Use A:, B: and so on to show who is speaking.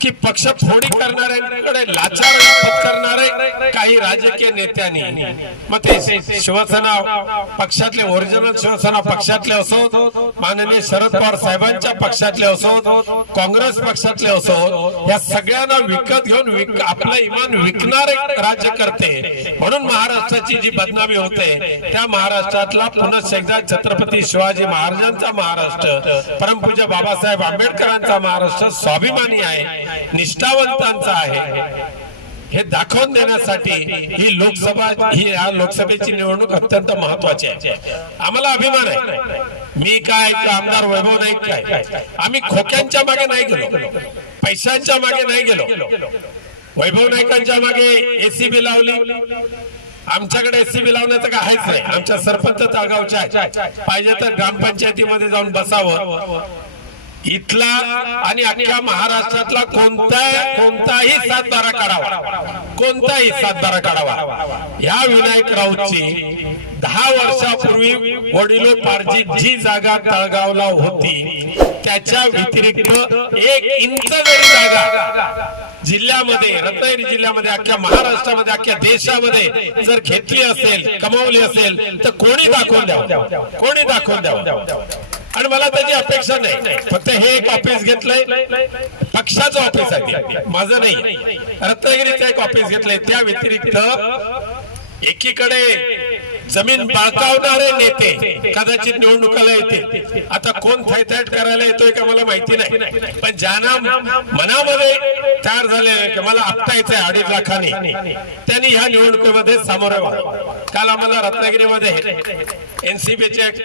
A: की पक्ष फोडी करणाऱ्यांकडे लाचार करणारे काही राजकीय नेत्यांनी मग ते शिवसेना पक्षातले ओरिजिनल शिवसेना पक्षातले असोत माननीय शरद पवार साहेबांच्या पक्षातले असोत काँग्रेस पक्षातले असोत या सगळ्यांना विकत घेऊन विक- आपलं इमान विकणारे राज्यकर्ते म्हणून महाराष्ट्राची जी बदनामी होते त्या महाराष्ट्रातला पुन्हा एकदा छत्रपती शिवाजी महाराजांचा महाराष्ट्र परमपूज्य बाबासाहेब आंबेडकरांचा महाराष्ट्र स्वाभिमानी आहे निष्ठावंतांचा आहे. हे दाखवून देण्यासाठी ही लोकसभा ही या लोकसभेची निवडणूक अत्यंत महत्वाची आहे. आम्हाला अभिमान आहे. मी काय आमदार वैभव नाईक काय? आम्ही खोक्यांच्या मागे नाही गेलो. पैशांच्या मागे नाही गेलो. वैभव नाईकांच्या मागे एसीबी लावली. आमच्याकडे एसीबी लावण्याचं काय आहेच नाही. आमच्या सरपंच तळगावच्या पाहिजे तर ग्रामपंचायतीमध्ये जाऊन बसावं. इथला आणि अख्ख्या महाराष्ट्रातला कोणता कोणताही सातबारा काढावा. कोणताही सातबारा काढावा. या विनायक राऊतची दहा वर्षापूर्वी वडिलोपार्जित जी जागा तळगावला होती. त्याच्या व्यतिरिक्त एक इंच जरी जागा जिल्ह्यामध्ये रत्नागिरी जिल्ह्यामध्ये अख्ख्या महाराष्ट्रामध्ये अख्ख्या देशामध्ये जर घेतली असेल कमावली असेल तर कोणी दाखवून द्यावं? कोणी दाखवून द्यावं? मला त्याची अपेक्षा नाही. फक्त हे एक ऑफिस घेतलंय. पक्षाचं ऑफिस आहे माझं नाही. रत्नागिरीचं एक ऑफिस घेतलंय. त्या व्यतिरिक्त एकीकडे जमीन बाळकावणारे नेते कदाचित निवडणुकाला येते आता कोण थायथाट करायला येतोय का मला माहिती नाही. पण ज्यांना मनामध्ये तयार झालेलं की मला आत्ता येते अडीच लाखांनी त्यांनी ह्या निवडणुकीमध्ये सामोरे व्हावं काल आम्हाला रत्नागिरीमध्ये एनसीबीचे